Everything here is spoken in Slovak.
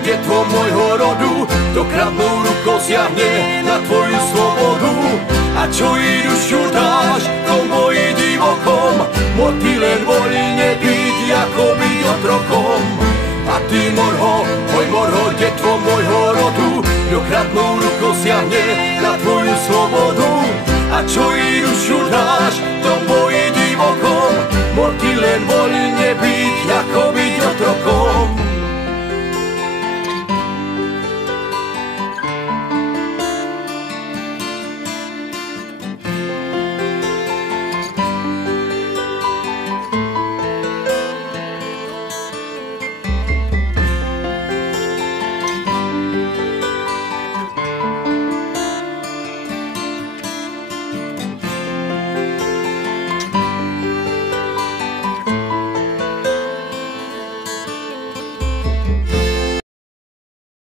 detvo môjho rodu, kto kradnou rukou siahne na tvoju slobodu. A čo i dušu dáš, tomu i divokom, motýlen volí nebyť, ako byť otrokom. A ty morho, detvo môjho rodu, kto kradnou rukou siahne na tvoju slobodu. A čo i dušu